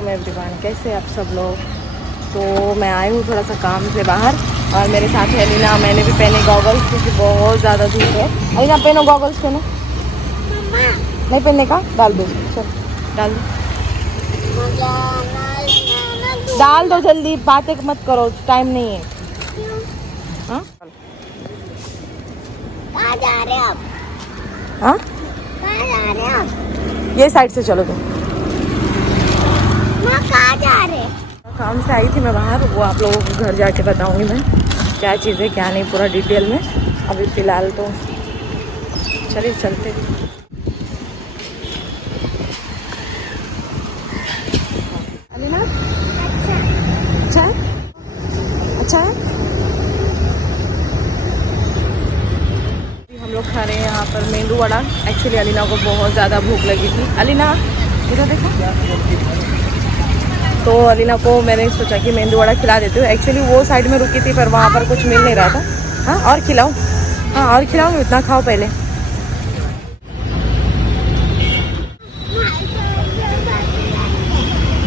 वालेकुम एवरीवन, कैसे आप सब लोग। तो मैं आई हूँ थोड़ा सा काम से बाहर और मेरे साथ है लीना। मैंने भी पहने गॉगल्स क्योंकि बहुत ज़्यादा धूप है। अलीना पहनो गॉगल्स, पहनो। नहीं पहनने का, डाल दो, चल डाल दो, डाल दो जल्दी, बातें मत करो, टाइम नहीं है। हाँ कहाँ जा रहे हैं आप? हाँ, कहाँ जा रहे हैं आप? ये साइड से चलो तुम। माँ कहाँ जा रहे हैं? काम से आई थी मैं बाहर, वो आप लोगों को घर जाके बताऊंगी मैं क्या चीज़ है क्या नहीं, पूरा डिटेल में। अभी फ़िलहाल तो चलिए चलते। अलीना अच्छा है, अच्छा है। हम लोग खा रहे हैं यहाँ पर मेंदू वड़ा। एक्चुअली अलीना को बहुत ज़्यादा भूख लगी थी। अलीना इधर देखो। तो अलीना को मैंने सोचा कि मेंदू वड़ा खिला देती हूँ। एक्चुअली वो साइड में रुकी थी पर वहाँ पर कुछ मिल नहीं रहा था। हाँ और खिलाऊँ? हाँ और खिलाऊँगी, उतना खाओ पहले।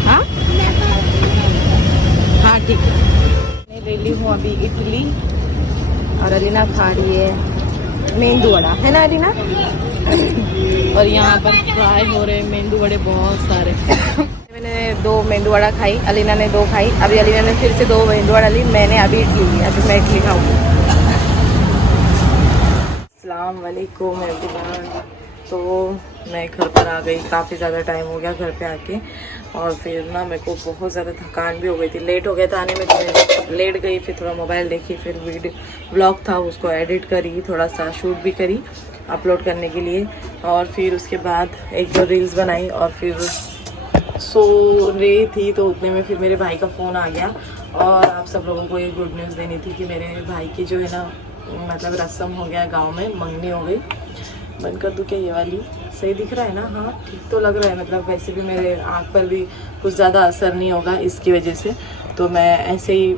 हाँ हाँ ठीक है। मैं ले ली हूँ अभी इडली और अलीना खा रही है मेंदू वड़ा, है ना अलीना? और यहाँ पर फ्राई हो रहे मेंदू वड़े बहुत सारे। मैंने 2 मेंदू वड़ा खाई, अलीना ने 2 खाई। अभी अलीना ने फिर से 2 मेंदू वड़ा ली, मैंने अभी इडली ली। अभी मैं इडली खाऊंगी। अस्सलाम वालेकुम एवरीवन। तो मैं घर पर आ गई, काफ़ी ज़्यादा टाइम हो गया घर पे आके। और फिर ना मेरे को बहुत ज़्यादा थकान भी हो गई थी, लेट हो गया था आने में, तो मैं लेट गई। फिर थोड़ा मोबाइल देखी, फिर वीडियो ब्लॉग था उसको एडिट करी, थोड़ा सा शूट भी करी अपलोड करने के लिए। और फिर उसके बाद 1-2 रील्स बनाई और फिर सो रही थी। तो उतने में फिर मेरे भाई का फ़ोन आ गया। और आप सब लोगों को ये गुड न्यूज़ देनी थी कि मेरे भाई की जो है ना, मतलब रस्म हो गया गांव में, मंगनी हो गई। बंद कर दूँ क्या ये वाली? सही दिख रहा है ना? हाँ ठीक तो लग रहा है। मतलब वैसे भी मेरे आँख पर भी कुछ ज़्यादा असर नहीं होगा इसकी वजह से, तो मैं ऐसे ही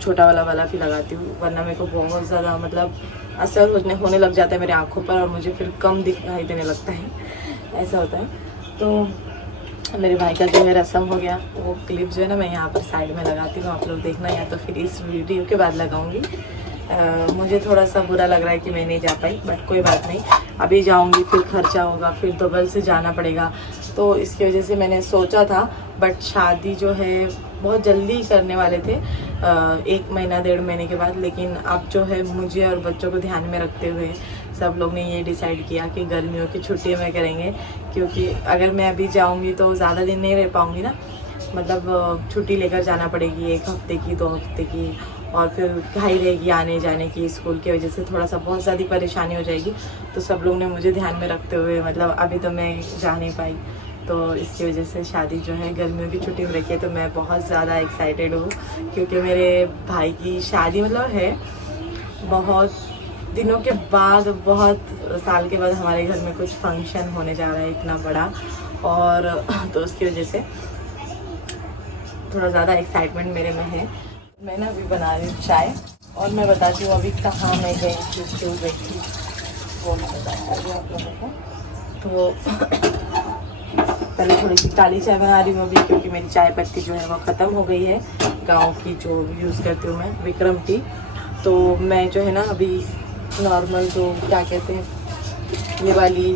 छोटा वाला बल्ब ही लगाती हूँ, वरना मेरे को बहुत ज़्यादा मतलब असर होने लग जाता है मेरे आँखों पर और मुझे फिर कम दिखाई देने लगता है, ऐसा होता है। तो मेरे भाई का जो है रस्म हो गया, वो क्लिप जो है ना मैं यहाँ पर साइड में लगाती हूँ, आप लोग देखना, या तो फिर इस वीडियो के बाद लगाऊंगी। मुझे थोड़ा सा बुरा लग रहा है कि मैं नहीं जा पाई, बट कोई बात नहीं, अभी जाऊंगी। फिर खर्चा होगा, फिर दुबई से जाना पड़ेगा, तो इसकी वजह से मैंने सोचा था। बट शादी जो है बहुत जल्दी करने वाले थे, 1 महीना 1.5 महीने के बाद। लेकिन अब जो है मुझे और बच्चों को ध्यान में रखते हुए सब लोग ने ये डिसाइड किया कि गर्मियों की छुट्टियों में करेंगे, क्योंकि अगर मैं अभी जाऊंगी तो ज़्यादा दिन नहीं रह पाऊंगी ना। मतलब छुट्टी लेकर जाना पड़ेगी 1 हफ्ते की, 2 हफ्ते की, और फिर घाई रहेगी आने जाने की, स्कूल की वजह से थोड़ा सा बहुत ज़्यादा परेशानी हो जाएगी। तो सब लोग ने मुझे ध्यान में रखते हुए, मतलब अभी तो मैं जा नहीं पाई, तो इसकी वजह से शादी जो है गर्मियों की छुट्टी में रखी है। तो मैं बहुत ज़्यादा एक्साइटेड हूँ, क्योंकि मेरे भाई की शादी मतलब है बहुत दिनों के बाद, बहुत साल के बाद हमारे घर में कुछ फंक्शन होने जा रहा है इतना बड़ा। और तो उसकी वजह से थोड़ा ज़्यादा एक्साइटमेंट मेरे में है। मैं ना अभी बना रही हूँ चाय, और मैं बताती हूँ अभी कहाँ मैं गई थी, क्यों गई थी, वो मैं बताती हूँ आप लोगों को। तो पहले थोड़ी सी काली चाय बना रही हूँ अभी, क्योंकि मेरी चाय पत्ती जो है वो ख़त्म हो गई है, गांव की जो यूज़ करती हूँ मैं, विक्रम की। तो मैं जो है ना अभी नॉर्मल, जो क्या कहते हैं, ये वाली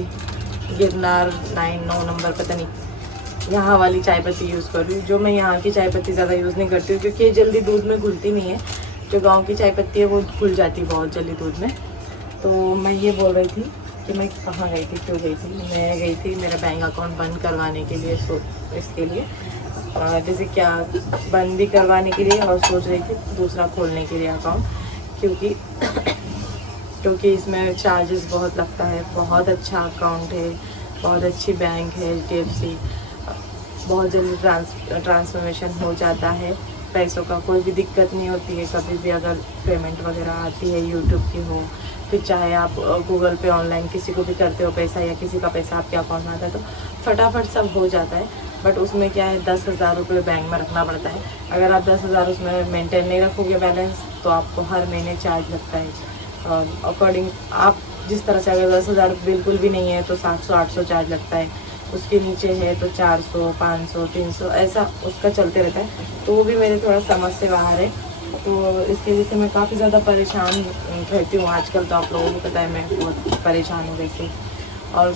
गिरनार 9 नंबर, पता नहीं, यहाँ वाली चाय पत्ती यूज़ कर रही हूँ। जो मैं यहाँ की चाय पत्ती ज़्यादा यूज़ नहीं करती हूँ, क्योंकि ये जल्दी दूध में घुलती नहीं है। जो गांव की चाय पत्ती है वो घुल जाती है बहुत जल्दी दूध में। तो मैं ये बोल रही थी कि मैं कहाँ गई थी, क्यों गई थी। मैं गई थी मेरा बैंक अकाउंट बंद करवाने के लिए, इसके लिए जैसे क्या बंद भी करवाने के लिए, और सोच रही थी दूसरा खोलने के लिए अकाउंट, क्योंकि इसमें चार्जेस बहुत लगता है। बहुत अच्छा अकाउंट है, बहुत अच्छी बैंक है HDFC, बहुत जल्दी ट्रांसफॉर्मेशन हो जाता है पैसों का, कोई भी दिक्कत नहीं होती है कभी भी। अगर पेमेंट वगैरह आती है यूट्यूब की हो, फिर चाहे आप गूगल पे ऑनलाइन किसी को भी करते हो पैसा, या किसी का पैसा आपके अकाउंट में आता है, तो फटाफट सब हो जाता है। बट उसमें क्या है, 10,000 रुपये बैंक में रखना पड़ता है। अगर आप 10,000 उसमें मेंटेन नहीं रखोगे बैलेंस, तो आपको हर महीने चार्ज लगता है। अकॉर्डिंग आप जिस तरह से, अगर 10,000 बिल्कुल भी नहीं है तो 700-800 चार्ज लगता है। उसके नीचे है तो 400 500 300 ऐसा उसका चलते रहता है, तो वो भी मेरे थोड़ा समझ से बाहर है। तो इसकी वजह से मैं काफ़ी ज़्यादा परेशान रहती हूँ आजकल। तो आप लोगों को पता है मैं बहुत परेशान हूँ वैसे, और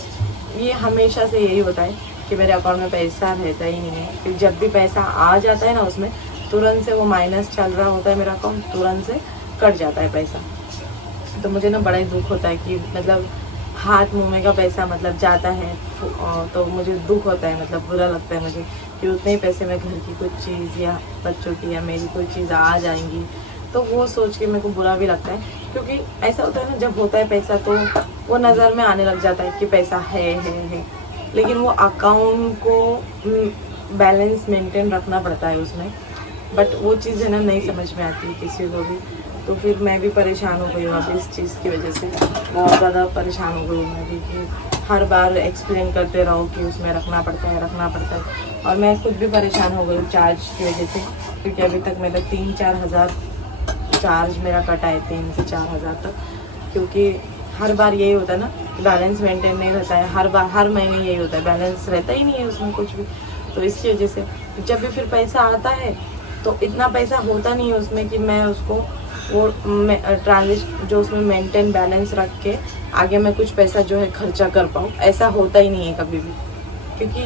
ये हमेशा से यही होता है कि मेरे अकाउंट में पैसा रहता ही नहीं है। फिर जब भी पैसा आ जाता है ना, उसमें तुरंत से वो माइनस चल रहा होता है मेरा अकाउंट, तुरंत से कट जाता है पैसा। तो मुझे ना बड़ा ही दुख होता है कि मतलब हाथ मुँह में का पैसा मतलब जाता है, तो मुझे दुख होता है, मतलब बुरा लगता है मुझे कि उतने ही पैसे में घर की कुछ चीज़ या बच्चों की या मेरी कोई चीज़ आ जाएंगी। तो वो सोच के मेरे को बुरा भी लगता है, क्योंकि ऐसा होता है ना, जब होता है पैसा तो वो नज़र में आने लग जाता है कि पैसा है, लेकिन वो अकाउंट को बैलेंस मेंटेन रखना पड़ता है उसमें। बट वो चीज़ है ना नहीं समझ में आती है किसी को भी। तो फिर मैं भी परेशान हो गई हूँ अब इस चीज़ की वजह से, बहुत ज़्यादा परेशान हो गई हूँ मैं भी कि हर बार एक्सप्लेन करते रहो कि उसमें रखना पड़ता है। और मैं खुद भी परेशान हो गई हूँ चार्ज की वजह से, क्योंकि अभी तक मेरा 3-4 हज़ार चार्ज मेरा कटा है, 3 से 4 हज़ार तक। क्योंकि हर बार यही होता है ना, बैलेंस मेंटेन नहीं रहता है, हर बार हर महीने यही होता है, बैलेंस रहता ही नहीं है उसमें कुछ भी। तो इसकी वजह से जब भी फिर पैसा आता है तो इतना पैसा होता नहीं है उसमें कि मैं उसको वो ट्रांजेक्शन जो उसमें मेंटेन बैलेंस रख के आगे मैं कुछ पैसा जो है खर्चा कर पाऊँ, ऐसा होता ही नहीं है कभी भी। क्योंकि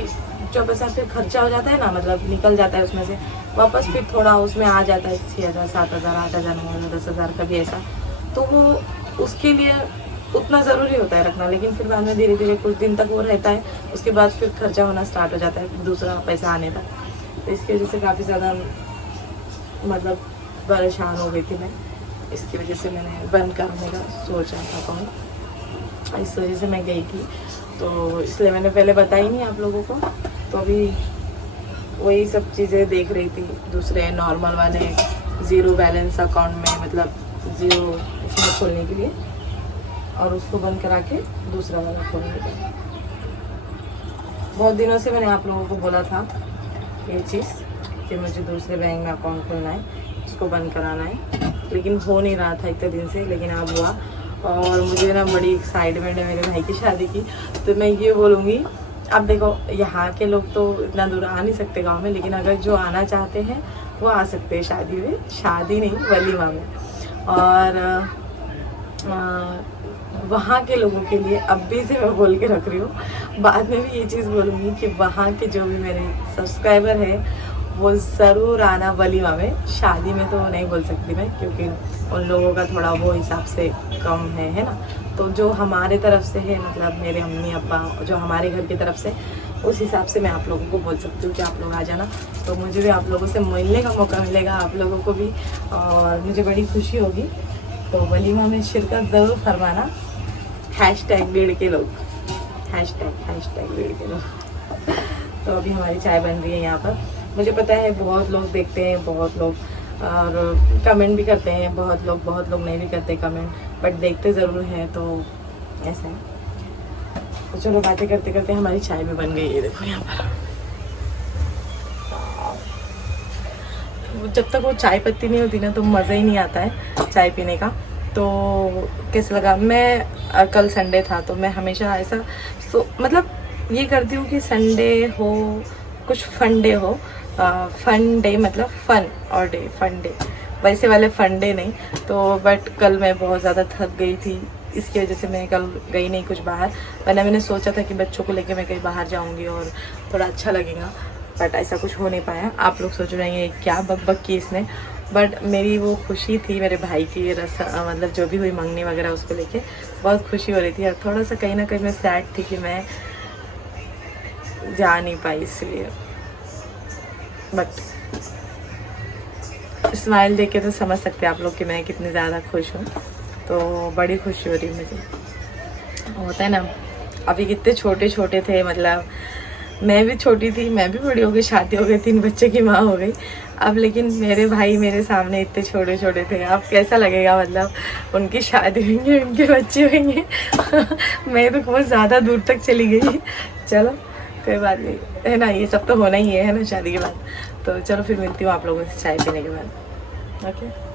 जो पैसा फिर खर्चा हो जाता है ना, मतलब निकल जाता है उसमें से, वापस फिर थोड़ा उसमें आ जाता है 6,000 7,000 8,000 9,000 10,000 कभी ऐसा। तो वो उसके लिए उतना ज़रूरी होता है रखना, लेकिन फिर बाद में धीरे धीरे कुछ दिन तक वो रहता है, उसके बाद फिर खर्चा होना स्टार्ट हो जाता है दूसरा पैसा आने तक। तो इसकी वजह से काफ़ी ज़्यादा मतलब परेशान हो गई थी मैं। इसकी वजह से मैंने बंद करने का सोचा था अकाउंट, इस वजह से मैं गई थी। तो इसलिए मैंने पहले बताई नहीं आप लोगों को। तो अभी वही सब चीज़ें देख रही थी, दूसरे नॉर्मल वाले ज़ीरो बैलेंस अकाउंट में, मतलब ज़ीरो इसमें खोलने के लिए, और उसको बंद करा के दूसरा वाला खोलने के लिए। बहुत दिनों से मैंने आप लोगों को बोला था ये चीज़ कि मुझे दूसरे बैंक में अकाउंट खोलना है, उसको बंद कराना है, लेकिन हो नहीं रहा था इतने दिन से, लेकिन अब हुआ। और मुझे ना बड़ी एक्साइटमेंट है मेरे भाई की शादी की। तो मैं ये बोलूँगी, अब देखो यहाँ के लोग तो इतना दूर आ नहीं सकते गांव में, लेकिन अगर जो आना चाहते हैं वो आ सकते हैं शादी में, शादी नहीं वलीमा में। और वहाँ के लोगों के लिए अब भी से मैं बोल के रख रही हूँ, बाद में भी ये चीज़ बोलूँगी कि वहाँ के जो भी मेरे सब्सक्राइबर हैं वो ज़रूर आना वलीमा में। शादी में तो नहीं बोल सकती मैं, क्योंकि उन लोगों का थोड़ा वो हिसाब से कम है ना। तो जो हमारे तरफ से है, मतलब मेरे अम्मी अब्बा जो हमारे घर की तरफ से, उस हिसाब से मैं आप लोगों को बोल सकती हूँ कि आप लोग आ जाना। तो मुझे भी आप लोगों से मिलने का मौका मिलेगा, आप लोगों को भी, और मुझे बड़ी खुशी होगी। तो वलीमा में शिरकत ज़रूर फरमाना। #बीड़ के लोग, ##बीड़ के लोग। तो अभी हमारी चाय बन रही है यहाँ पर। मुझे पता है बहुत लोग देखते हैं, बहुत लोग और कमेंट भी करते हैं, बहुत लोग नहीं भी करते कमेंट, बट देखते ज़रूर हैं। तो ऐसा है। तो चलो बातें करते करते हमारी चाय भी बन गई है, देखो यहाँ पर। जब तक वो चाय पत्ती नहीं होती ना तो मज़ा ही नहीं आता है चाय पीने का। तो कैसा लगा, मैं कल संडे था तो मैं हमेशा ऐसा मतलब ये करती हूँ कि संडे हो कुछ फन डे हो, फन डे मतलब फन और डे, फन डे, वैसे वाले फन डे नहीं। तो बट कल मैं बहुत ज़्यादा थक गई थी, इसकी वजह से मैं कल गई नहीं कुछ बाहर, वरना मैंने सोचा था कि बच्चों को लेके मैं कहीं बाहर जाऊंगी और थोड़ा अच्छा लगेगा, बट ऐसा कुछ हो नहीं पाया। आप लोग सोच रहे हैं क्या बक की इसने, बट मेरी वो खुशी थी मेरे भाई की मतलब जो भी हुई मंगनी वगैरह उसको लेके बहुत खुशी हो रही थी, और थोड़ा सा कहीं ना कहीं मैं सैड थी कि मैं जा नहीं पाई, इसलिए। बट स्माइल देख के तो समझ सकते हैं आप लोग कि मैं कितनी ज़्यादा खुश हूँ। तो बड़ी खुशी हो रही मुझे, होता है ना। अभी कितने छोटे छोटे थे, मतलब मैं भी छोटी थी, मैं भी बड़ी हो गई, शादी हो गई, 3 बच्चे की माँ हो गई अब, लेकिन मेरे भाई मेरे सामने इतने छोटे छोटे थे। अब कैसा लगेगा, मतलब उनकी शादी होंगे, उनके बच्चे होंगे मैं तो बहुत ज़्यादा दूर तक चली गई। चलो कोई बात नहीं, है ना, ये सब तो होना ही है ना शादी के बाद। तो चलो फिर मिलती हूँ आप लोगों से चाय पीने के बाद। ओके।